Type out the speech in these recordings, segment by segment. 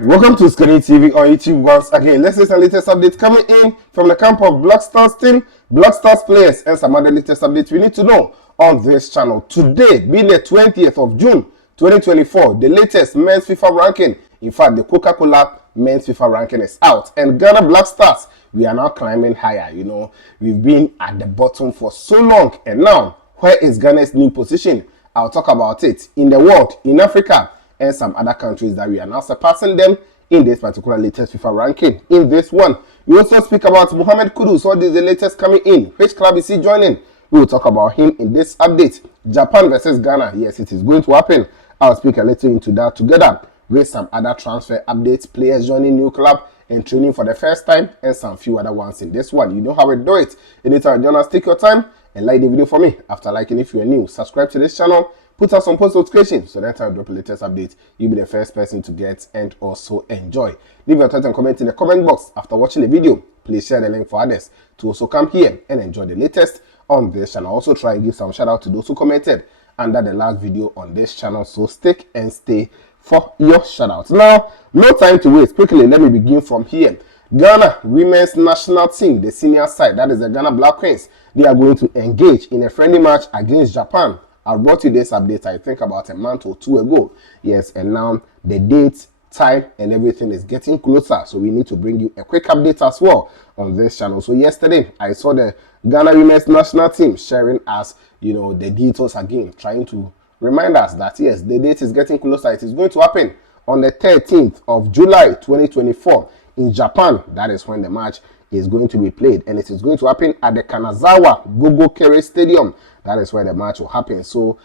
Welcome to Issahaku TV on YouTube once again. Let's see some latest updates coming in from the camp of Black Stars team, Black Stars players, and some other latest updates we need to know on this channel. Today, being the 20th of June 2024, the latest men's FIFA ranking. In fact, the Coca-Cola men's FIFA ranking is out. And Ghana Black Stars, we are now climbing higher. You know, we've been at the bottom for so long. And now, where is Ghana's new position? I'll talk about it in the world, in Africa, and some other countries that we are now surpassing them in this particular latest FIFA ranking. In this one, we also speak about Mohamed Kudus. What is the latest coming in? Which club is he joining? We will talk about him in this update. Japan versus Ghana. Yes, it is going to happen. I'll speak a little into that together with some other transfer updates, players joining new club and training for the first time, and some few other ones in this one. You know how we do it. Anytime, journalists, take your time and like the video for me. After liking, if you're new, subscribe to this channel. Put us on post notifications so that time I drop the latest update, you'll be the first person to get and also enjoy. Leave your thoughts and comment in the comment box after watching the video. Please share the link for others to also come here and enjoy the latest on this channel. Also try and give some shout out to those who commented under the last video on this channel. So stick and stay for your shout outs. Now, no time to waste. Quickly, let me begin from here. Ghana women's national team, the senior side, that is the Ghana Black Queens, they are going to engage in a friendly match against Japan. I brought you this update, I think, about a month or two ago. Yes, and now the date, time, and everything is getting closer. So we need to bring you a quick update as well on this channel. So yesterday, I saw the Ghana women's national team sharing us, you know, the details again, trying to remind us that, yes, the date is getting closer. It is going to happen on the 13th of July, 2024 in Japan. That is when the match is going to be played, and it is going to happen at the Kanazawa Gogokere Stadium. That is where the match will happen. So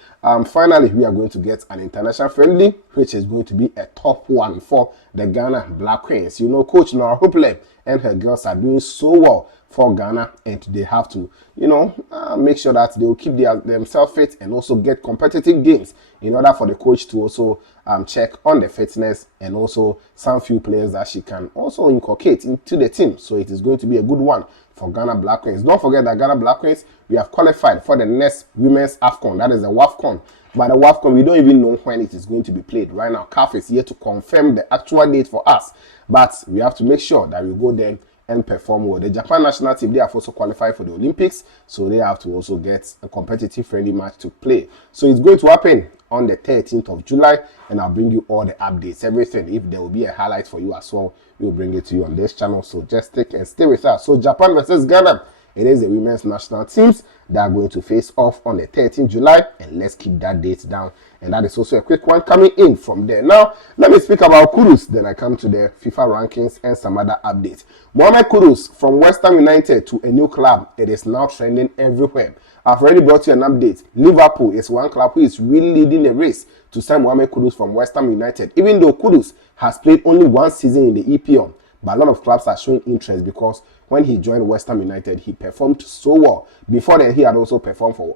finally, we are going to get an international friendly, which is going to be a top one for the Ghana Black Queens. You know, Coach Nora Hople and her girls are doing so well for Ghana, and they have to, you know, make sure that they will keep themselves fit and also get competitive games in order for the coach to also check on the fitness and also some few players that she can also inculcate into the team. So it is going to be a good one for Ghana Black Queens. Don't forget that Ghana Black Queens, we have qualified for the next Women's AFCON. That is the WAFCON. But the WAFCON, we don't even know when it is going to be played. Right now, CAF is here to confirm the actual date for us. But we have to make sure that we go there and perform well. The Japan national team, they have also qualified for the Olympics, so they have to also get a competitive friendly match to play. So it's going to happen on the 13th of July, and I'll bring you all the updates, everything. If there will be a highlight for you as well, we'll bring it to you on this channel. So just stick and stay with us. So Japan versus Ghana, it is the women's national teams that are going to face off on the 13th July, and let's keep that date down. And that is also a quick one coming in from there. Now, let me speak about Kudus, then I come to the FIFA rankings and some other updates. Mohamed Kudus from West Ham United to a new club. It is now trending everywhere. I've already brought you an update. Liverpool is one club who is really leading the race to sign Mohamed Kudus from West Ham United, even though Kudus has played only one season in the EPL. But a lot of clubs are showing interest because when he joined West Ham United, he performed so well. Before then, he had also performed for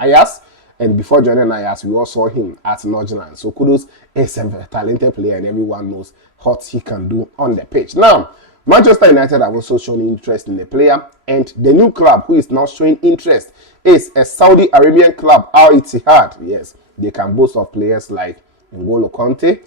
Ajax. And before joining Ajax, we all saw him at Nottingham. So Kudus is a talented player, and everyone knows what he can do on the pitch. Now, Manchester United have also shown interest in the player, and the new club who is now showing interest is a Saudi Arabian club, Al Ittihad. Yes, they can boast of players like N'Golo Kante,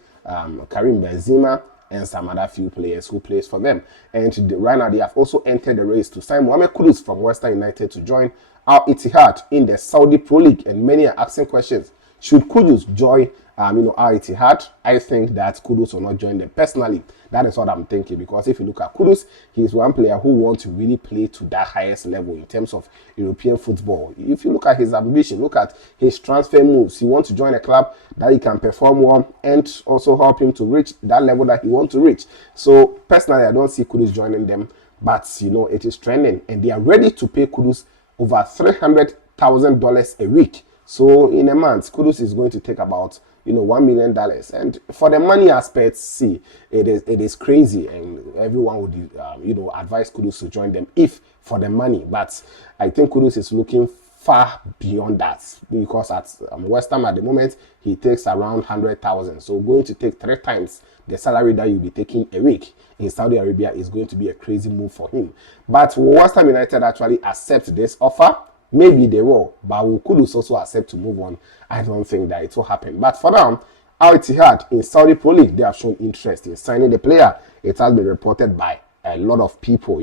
Karim Benzema, and some other few players who plays for them. And right now, they have also entered the race to sign Mohamed Kudus from West Ham United to join Al Ittihad in the Saudi Pro League. And many are asking questions: should Kudus join Al Ittihad? I think that Kudus will not join them personally. That is what I'm thinking, because if you look at Kudus, he is one player who wants to really play to that highest level in terms of European football. If you look at his ambition, look at his transfer moves, he wants to join a club that he can perform well and also help him to reach that level that he wants to reach. So personally, I don't see Kudus joining them, but you know, it is trending, and they are ready to pay Kudus over $300,000 a week. So in a month, Kudus is going to take about, you know, $1 million. And for the money aspect, see, it is crazy, and everyone would, you know, advise Kudus to join them if for the money. But I think Kudus is looking far beyond that, because at West Ham at the moment, he takes around 100,000. So going to take 3 times the salary that you'll be taking a week in Saudi Arabia is going to be a crazy move for him. But will West Ham United actually accept this offer? Maybe they will, but will Kudus also accept to move on? I don't think that it will happen. But for now, Al Ittihad in Saudi Pro League, they have shown interest in signing the player. It has been reported by a lot of people,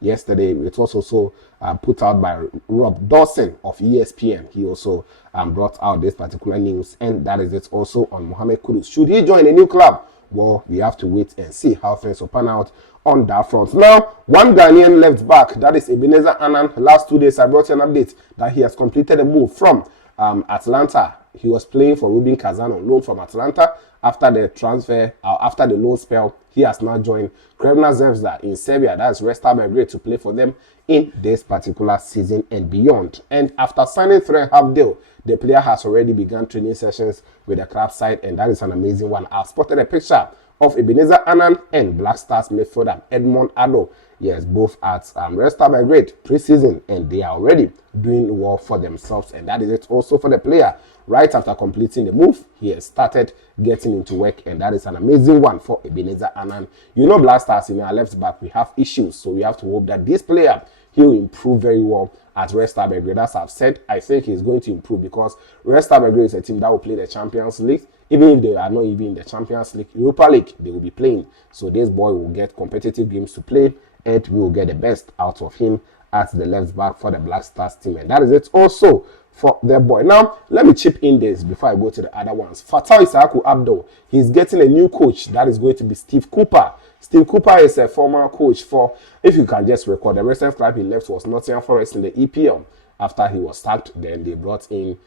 Yesterday, it was also put out by Rob Dawson of ESPN. He also brought out this particular news, and that is it also on Mohamed Kudus. Should he join a new club? Well, we have to wait and see how things will pan out on that front. Now, one Ghanaian left back, that is Ebenezer Annan. Last 2 days, I brought you an update that he has completed a move from Atlanta. He was playing for Rubin Kazan on loan from Atlanta. After the transfer, after the loan spell, he has now joined Krevna Zvezda in Serbia. That's Red Star Belgrade to play for them in this particular season and beyond. And after signing 3.5 deal, the player has already begun training sessions with the club side, and that is an amazing one. I've spotted a picture of Ebenezer Annan and Black Stars midfielder Edmond Addo. Yes, both at Red Star Belgrade pre-season, and they are already doing well for themselves, and that is it also for the player. Right after completing the move, he has started getting into work, and that is an amazing one for Ebenezer Annan. Black Stars in our left back, we have issues, so we have to hope that this player, he will improve very well at Red Star Belgrade. As I've said, I think he's going to improve because Red Star Belgrade is a team that will play the Champions League. Even if they are not even in the Champions League, Europa League, they will be playing. So this boy will get competitive games to play, and we will get the best out of him at the left back for the Black Stars team. And that is it also for their boy. Now, let me chip in this before I go to the other ones. Issahaku Abdul, he's getting a new coach. That is going to be Steve Cooper. Steve Cooper is a former coach for, if you can just recall, the recent club he left was Nottingham Forest in the EPL. After he was sacked, then they brought in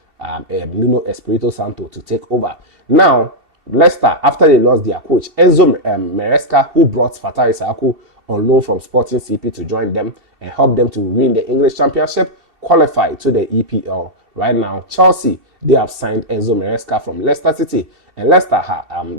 Nuno Espirito Santo to take over. Now, Leicester, after they lost their coach, Enzo Maresca, who brought Issahaku on loan from Sporting CP to join them and help them to win the English Championship, qualify to the EPL. Right now, Chelsea, they have signed Enzo Maresca from Leicester City, and Leicester,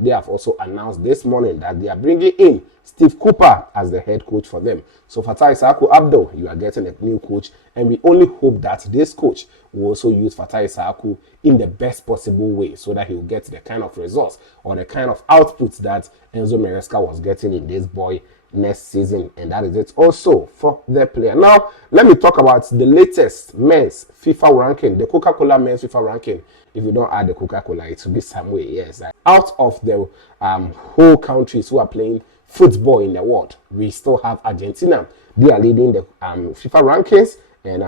they have also announced this morning that they are bringing in Steve Cooper as the head coach for them. So Issahaku Abdul, you are getting a new coach, and we only hope that this coach will also use Issahaku in the best possible way so that he will get the kind of results or the kind of output that Enzo Maresca was getting in this boy next season, and that is it also for the player. Now, let me talk about the latest men's FIFA ranking, the Coca-Cola men's FIFA ranking. If you don't add the Coca-Cola, it will be some way. Yes, out of the whole countries who are playing football in the world, we still have Argentina. They are leading the FIFA rankings, and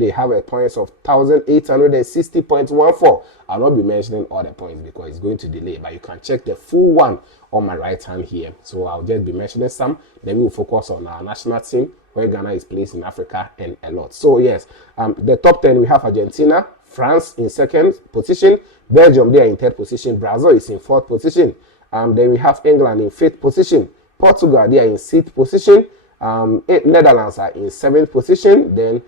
they have a points of 1,860.14. I'll not be mentioning all the points because it's going to delay, but you can check the full one on my right hand here. So I'll just be mentioning some. Then we will focus on our national team, where Ghana is placed in Africa, and a lot. So yes, the top 10, we have Argentina, France in second position, Belgium, they are in third position, Brazil is in fourth position, then we have England in fifth position, Portugal, they are in sixth position, Netherlands are in seventh position, then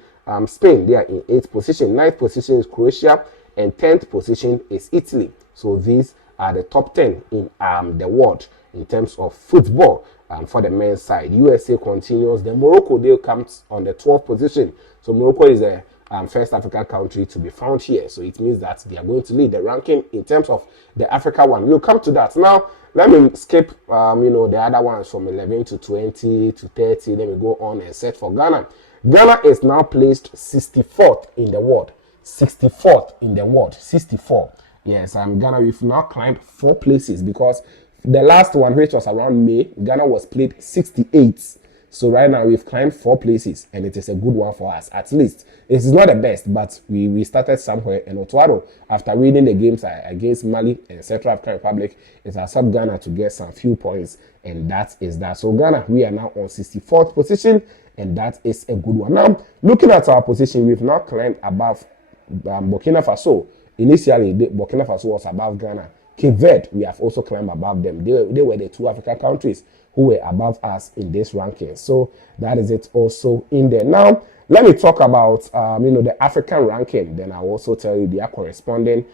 Spain, they are in eighth position, ninth position is Croatia, and 10th position is Italy. So these are the top 10 in the world in terms of football for the men's side. USA continues. Then Morocco, they comes on the 12th position. So Morocco is the first African country to be found here. So it means that they are going to lead the ranking in terms of the Africa one. We'll come to that. Now, let me skip, the other ones from 11 to 20 to 30. Then we go on and set for Ghana. Ghana is now placed 64th in the world. 64th in the world. 64. Yes, Ghana, we've now climbed 4 places because the last one, which was around May, Ghana was played 68th. So right now we've climbed 4 places, and it is a good one for us. At least it is not the best, but we started somewhere. And Otwaro, after winning the games against Mali and Central African Republic, it has helped Ghana to get some few points, and that is that. So Ghana, we are now on 64th position, and that is a good one. Now, looking at our position, we've now climbed above Burkina Faso. Initially, Burkina Faso was above Ghana. Cape Verde, we have also climbed above them. They were the 2 African countries who were above us in this ranking. So that is it also in there. Now, let me talk about the African ranking. Then I'll also tell you their corresponding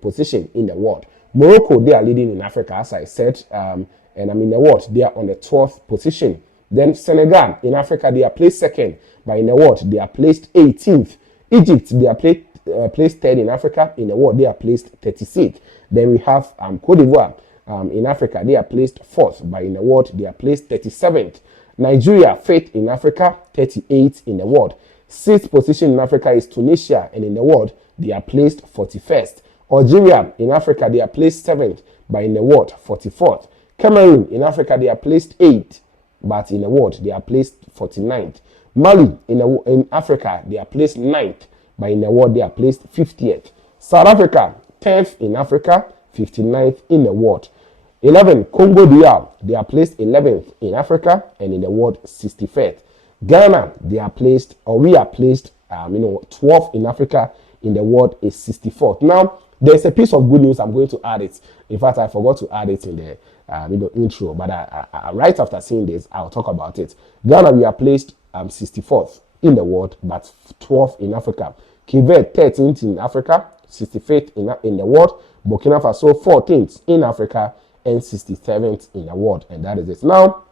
position in the world. Morocco, they are leading in Africa, as I said, and in the world, they are on the 12th position. Then Senegal, in Africa, they are placed second, but in the world, they are placed 18th. Egypt, they are placed third in Africa. In the world, they are placed 36th. Then we have Cote d'Ivoire. In Africa, they are placed 4th, but in the world, they are placed 37th. Nigeria, 5th in Africa, 38th in the world. 6th position in Africa is Tunisia, and in the world, they are placed 41st. Algeria in Africa, they are placed 7th, but in the world, 44th. Cameroon in Africa, they are placed 8th, but in the world, they are placed 49th. Mali in Africa, they are placed 9th, but in the world, they are placed 50th. South Africa, 10th in Africa, 59th in the world. 11, Congo DR, they are placed 11th in Africa and in the world 61st. Ghana, they are placed, or we are placed, 12th in Africa, in the world is 64th. Now, there's a piece of good news. I'm going to add it. In fact, I forgot to add it in the intro, but right after seeing this, I'll talk about it. Ghana, we are placed 64th in the world, but 12th in Africa. Quebec, 13th in Africa, 65th in the world. Burkina Faso, 14th in Africa, and 67th in the world, and that is it. Now,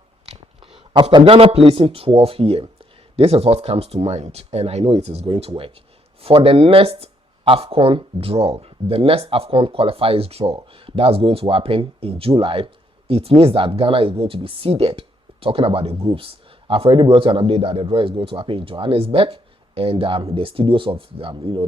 after Ghana placing 12th here, this is what comes to mind, and I know it is going to work. For the next AFCON draw, the next AFCON qualifiers draw, that's going to happen in July, it means that Ghana is going to be seeded, talking about the groups. I've already brought you an update that the draw is going to happen in Johannesburg, and the studios of,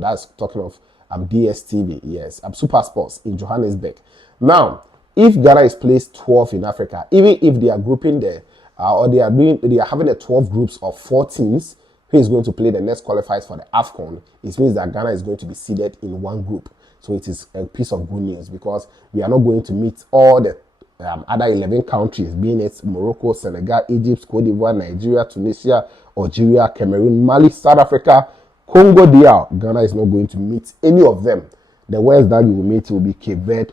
that's talking of DSTV, yes, Super Sports in Johannesburg. Now, if Ghana is placed 12th in Africa, even if they are grouping there, or they are having a 12 groups of 4 teams who is going to play the next qualifiers for the AFCON, it means that Ghana is going to be seeded in one group. So it is a piece of good news because we are not going to meet all the other 11 countries, being it Morocco, Senegal, Egypt, Cote d'Ivoire, Nigeria, Tunisia, Algeria, Cameroon, Mali, South Africa, Congo DR. Ghana is not going to meet any of them. The worst that we will meet will be Cape Verde,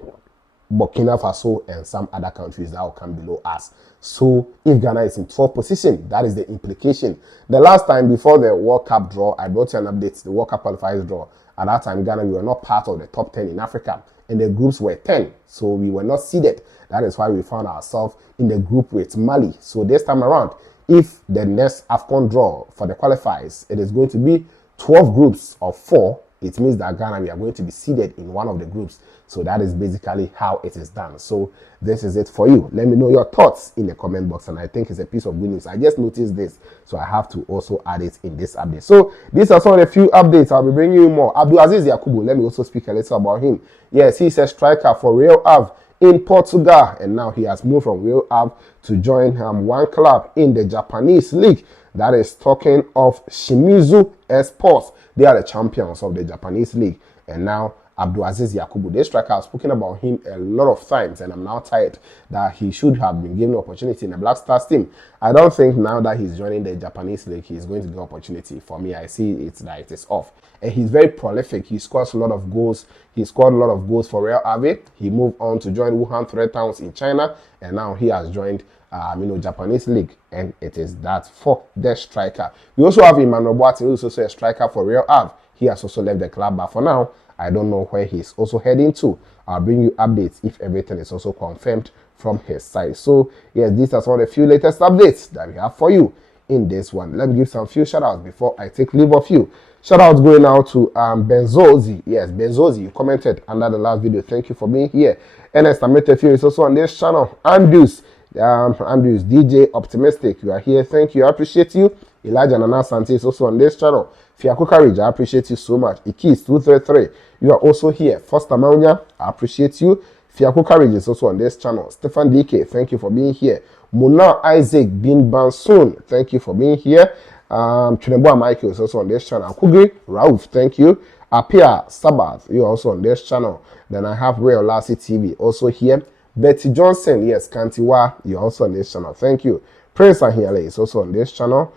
Burkina Faso, and some other countries that will come below us. So if Ghana is in 12th position, that is the implication. The last time before the World Cup draw, I brought you an update, the World Cup qualifiers draw. At that time, Ghana, we were not part of the top 10 in Africa, and the groups were 10, so we were not seeded. That is why we found ourselves in the group with Mali. So this time around, if the next AFCON draw for the qualifiers, it is going to be 12 groups of 4, it means that Ghana, we are going to be seeded in one of the groups. So that is basically how it is done. So this is it for you. Let me know your thoughts in the comment box, and I think it's a piece of good news. I just noticed this, so I have to also add it in this update. So these are some of the few updates. I'll be bringing you more. Abdulaziz Yakubu, let me also speak a little about him. Yes, he's a striker for Real Ave in Portugal, and now he has moved from Real Ave to join one club in the Japanese league. That is talking of Shimizu Sports. They are the champions of the Japanese league, and now Abdulaziz Yakubu, this striker, I've spoken about him a lot of times, and I'm now tired that he should have been given an opportunity in the Black Stars team. I don't think now that he's joining the Japanese league, he's going to get opportunity. For me, I see it's that it is off. And he's very prolific. He scores a lot of goals. He scored a lot of goals for Real Ave. He moved on to join Wuhan Thread Towns in China, and now he has joined Japanese league, and it is that for the striker. We also have Emmanuel Boateng, who is also a striker for Real Ave. He has also left the club, but for now, I don't know where he's also heading to. I'll bring you updates if everything is also confirmed from his side. So yes, these are some of the few latest updates that we have for you in this one. Let me give some few shout outs before I take leave of you. Shout outs going out to Benzozi. Yes, Benzozi, you commented under the last video. Thank you for being here. Ernest Ametefiu is also on this channel. Andrews, DJ Optimistic, you are here. Thank you. I appreciate you. Elijah Nana Sante is also on this channel. Fiaku Courage, I appreciate you so much. Ikis 233, you are also here. Foster Maunya, I appreciate you. Fiaku Courage is also on this channel. Stefan DK, thank you for being here. Muna Isaac Bin Bansoon, thank you for being here. Chineboa Michael is also on this channel. Kugri Rauf, thank you. Apia Sabbath, you are also on this channel. Then I have Real Lassie TV also here. Betty Johnson, yes, Kantiwa, you're also on this channel. Thank you. Prince Ahiele is also on this channel.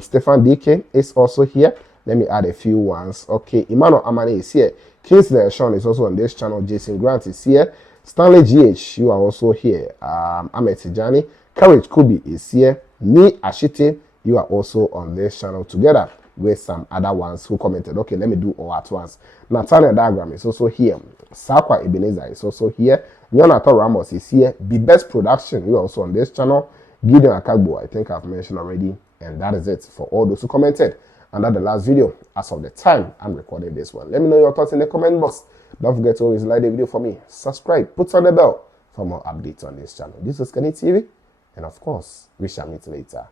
Stefan DK is also here. Let me add a few ones. Okay, Emmanuel Amane is here. Kingsley Sean is also on this channel. Jason Grant is here. Stanley GH, you are also here. Ahmed Tijani. Courage Kubi is here. Me Ashite, you are also on this channel together with some other ones who commented. Okay, let me do all at once. Nathaniel Diagram is also here. Sakwa Ebenezer is also here. Jonathan Ramos is here. Be Best Production, you are also on this channel. Gideon Akagbo, I think I've mentioned already. And that is it for all those who commented under the last video as of the time I'm recording this one. Let me know your thoughts in the comment box. Don't forget to always like the video for me. Subscribe, put on the bell for more updates on this channel. This is OSIKANI TV, and of course, we shall meet later.